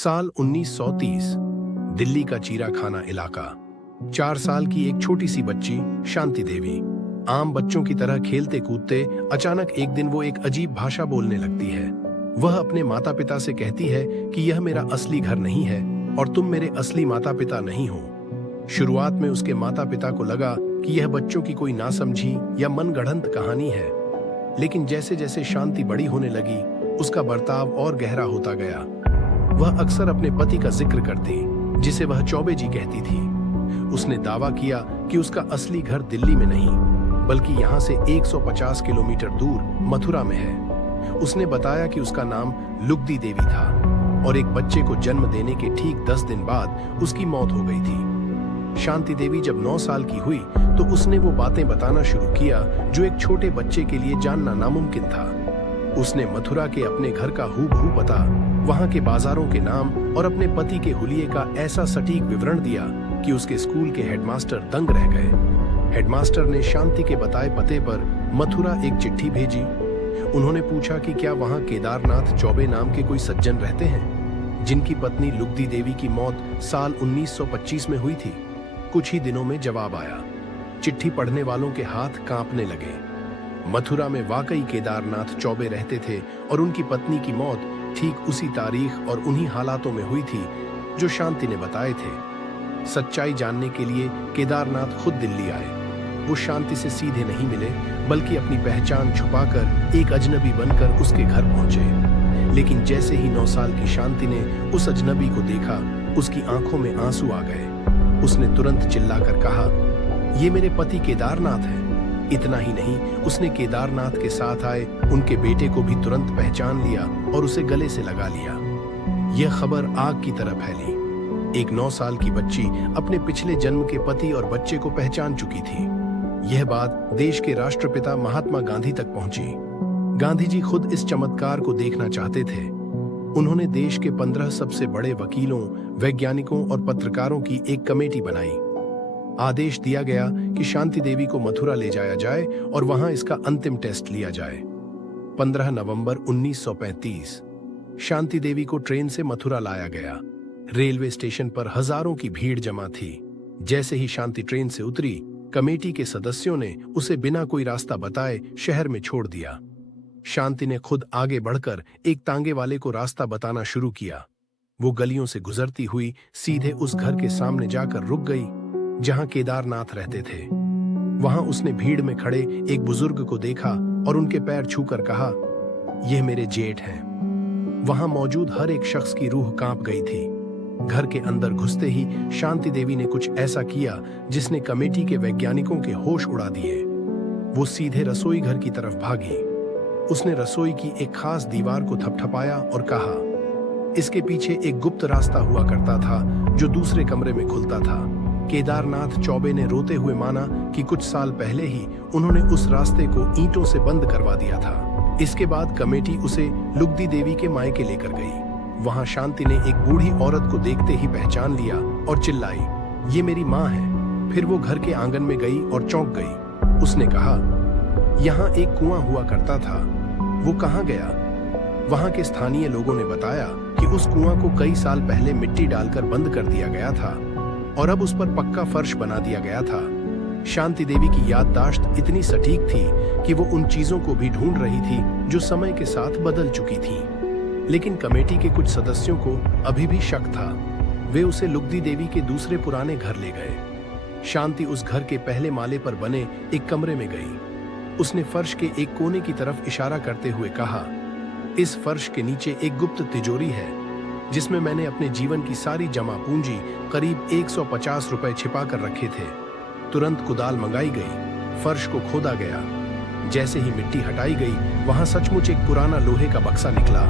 साल 1930। दिल्ली का चीरा खाना इलाका। 4 साल की एक छोटी सी बच्ची शांति देवी आम बच्चों की तरह खेलते कूदते अचानक एक दिन वो एक अजीब भाषा बोलने लगती है। वह अपने माता पिता से कहती है कि यह मेरा असली घर नहीं है और तुम मेरे असली माता पिता नहीं हो। शुरुआत में उसके माता पिता को लगा कि यह बच्चों की कोई नासमझी या मनगढ़ंत कहानी है, लेकिन जैसे जैसे शांति बड़ी होने लगी उसका बर्ताव और गहरा होता गया। वह अक्सर अपने पति का जिक्र करती, जिसे वह चौबे जी कहती थी। उसने दावा किया कि उसका असली घर दिल्ली में नहीं बल्कि यहाँ से 150 किलोमीटर दूर मथुरा में है। उसने बताया कि उसका नाम लुगदी देवी था और एक बच्चे को जन्म देने के ठीक 10 दिन बाद उसकी मौत हो गई थी। शांति देवी जब 9 साल की हुई तो उसने वो बातें बताना शुरू किया जो एक छोटे बच्चे के लिए जानना नामुमकिन था। उसने मथुरा के अपने घर का हूबहू पता, वहां के बाजारों के नाम और अपने पति के हुलिये का ऐसा सटीक विवरण दिया कि उसके स्कूल के हेडमास्टर दंग रह गए। हेडमास्टर ने शांति के बताए पते पर मथुरा एक चिट्ठी भेजी। उन्होंने पूछा कि क्या वहां केदारनाथ चौबे नाम के कोई सज्जन रहते हैं, जिनकी पत्नी लुगदी देवी की मौत साल 1925 में हुई थी। कुछ ही दिनों में जवाब आया। चिट्ठी पढ़ने वालों के हाथ कांपने लगे। मथुरा में वाकई केदारनाथ चौबे रहते थे और उनकी पत्नी की मौत ठीक उसी तारीख और उन्हीं हालातों में हुई थी जो शांति ने बताए थे। सच्चाई जानने के लिए केदारनाथ खुद दिल्ली आए। वो शांति से सीधे नहीं मिले बल्कि अपनी पहचान छुपाकर एक अजनबी बनकर उसके घर पहुंचे। लेकिन जैसे ही 9 साल की शांति ने उस अजनबी को देखा, उसकी आंखों में आंसू आ गए। उसने तुरंत चिल्लाकर कहा, ये मेरे पति केदारनाथ हैं। इतना ही नहीं, उसने केदारनाथ के साथ आए उनके बेटे को भी तुरंत पहचान लिया और उसे गले से लगा लिया। यह खबर आग की तरह फैली। एक 9 साल की बच्ची अपने पिछले जन्म के पति और बच्चे को पहचान चुकी थी। यह बात देश के राष्ट्रपिता महात्मा गांधी तक पहुंची। गांधी जी खुद इस चमत्कार को देखना चाहते थे। उन्होंने देश के 15 सबसे बड़े वकीलों, वैज्ञानिकों और पत्रकारों की एक कमेटी बनाई। आदेश दिया गया कि शांति देवी को मथुरा ले जाया जाए और वहां इसका अंतिम टेस्ट लिया जाए। 15 नवंबर 1935 शांति देवी को ट्रेन से मथुरा लाया गया। रेलवे स्टेशन पर हजारों की भीड़ जमा थी। जैसे ही शांति ट्रेन से उतरी, कमेटी के सदस्यों ने उसे बिना कोई रास्ता बताए शहर में छोड़ दिया। शांति ने खुद आगे बढ़कर एक तांगे वाले को रास्ता बताना शुरू किया। वो गलियों से गुजरती हुई सीधे उस घर के सामने जाकर रुक गई जहां केदारनाथ रहते थे। वहां उसने भीड़ में खड़े एक बुजुर्ग को देखा और उनके पैर छूकर कहा, यह मेरे जेठ हैं। वहां मौजूद हर एक शख्स की रूह कांप गई थी। घर के अंदर घुसते ही शांति देवी ने कुछ ऐसा किया जिसने कमेटी के वैज्ञानिकों के होश उड़ा दिए। वो सीधे रसोई घर की तरफ भागी। उसने रसोई की एक खास दीवार को थपथपाया और कहा, इसके पीछे एक गुप्त रास्ता हुआ करता था जो दूसरे कमरे में खुलता था। केदारनाथ चौबे ने रोते हुए माना कि कुछ साल पहले ही उन्होंने उस रास्ते को ईंटों से बंद करवा दिया था। इसके बाद कमेटी उसे लुगदी देवी के मायके लेकर गई। वहां शांति ने एक बूढ़ी औरत को देखते ही पहचान लिया और चिल्लाई, ये मेरी माँ है। फिर वो घर के आंगन में गई और चौंक गई। उसने कहा, यहाँ एक कुआं हुआ करता था, वो कहाँ गया? वहां के स्थानीय लोगों ने बताया कि उस कुआं को कई साल पहले मिट्टी डालकर बंद कर दिया गया था और अब उस पर पक्का फर्श बना दिया गया था। शांति देवी की याददाश्त इतनी सटीक थी कि वो उन चीजों को भी ढूंढ रही थी जो समय के साथ बदल चुकी थीं। लेकिन कमेटी के कुछ सदस्यों को अभी भी शक था। वे उसे लुगदी देवी के दूसरे पुराने घर ले गए। शांति उस घर के पहले माले पर बने एक कमरे में गई। उसने फर्श के एक कोने की तरफ इशारा करते हुए कहा, इस फर्श के नीचे एक गुप्त तिजोरी है जिसमें मैंने अपने जीवन की सारी जमा पूंजी करीब 150 रुपए छिपा कर रखे थे। तुरंत कुदाल मंगाई गई, फर्श को खोदा गया। जैसे ही मिट्टी हटाई गई, वहां सचमुच एक पुराना लोहे का बक्सा निकला।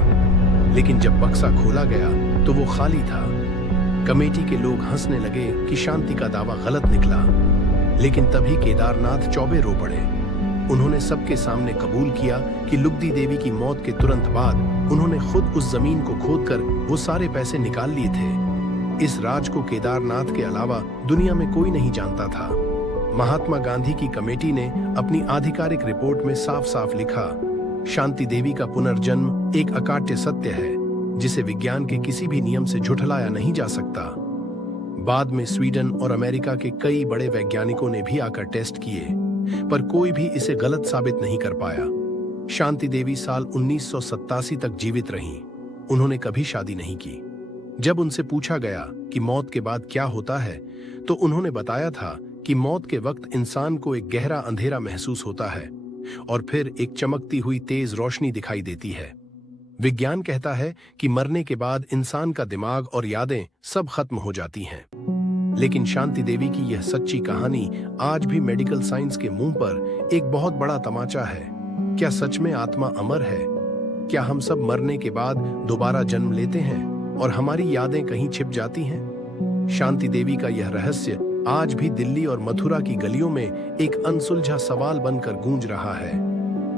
लेकिन जब बक्सा खोला गया तो वो खाली था। कमेटी के लोग हंसने लगे कि शांति का दावा गलत निकला। लेकिन तभी केदारनाथ चौबे रो पड़े। उन्होंने सबके सामने कबूल किया कि लुगदी देवी की मौत के तुरंत बाद उन्होंने खुद उस जमीन को खोदकर वो सारे पैसे निकाल लिए थे। इस राज को केदारनाथ के अलावा दुनिया में कोई नहीं जानता था। महात्मा गांधी की कमेटी ने अपनी आधिकारिक रिपोर्ट में साफ साफ लिखा, शांति देवी का पुनर्जन्म एक अकाट्य सत्य है जिसे विज्ञान के किसी भी नियम से झुठलाया नहीं जा सकता। बाद में स्वीडन और अमेरिका के कई बड़े वैज्ञानिकों ने भी आकर टेस्ट किए, पर कोई भी इसे गलत साबित नहीं कर पाया। शांति देवी साल 1987 तक जीवित रहीं। उन्होंने कभी शादी नहीं की। जब उनसे पूछा गया कि मौत के बाद क्या होता है, तो उन्होंने बताया था कि मौत के वक्त इंसान को एक गहरा अंधेरा महसूस होता है और फिर एक चमकती हुई तेज रोशनी दिखाई देती है। विज्ञान कहता है कि मरने के बाद इंसान का दिमाग और यादें सब खत्म हो जाती हैं। लेकिन शांति देवी की यह सच्ची कहानी आज भी मेडिकल साइंस के मुंह पर एक बहुत बड़ा तमाचा है। क्या सच में आत्मा अमर है? क्या हम सब मरने के बाद दोबारा जन्म लेते हैं और हमारी यादें कहीं छिप जाती हैं? शांति देवी का यह रहस्य आज भी दिल्ली और मथुरा की गलियों में एक अनसुलझा सवाल बनकर गूंज रहा है।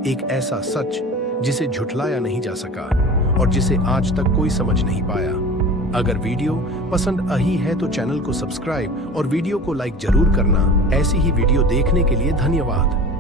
एक ऐसा सच जिसे झुठलाया नहीं जा सका और जिसे आज तक कोई समझ नहीं पाया। अगर वीडियो पसंद आई है तो चैनल को सब्सक्राइब और वीडियो को लाइक जरूर करना। ऐसी ही वीडियो देखने के लिए धन्यवाद।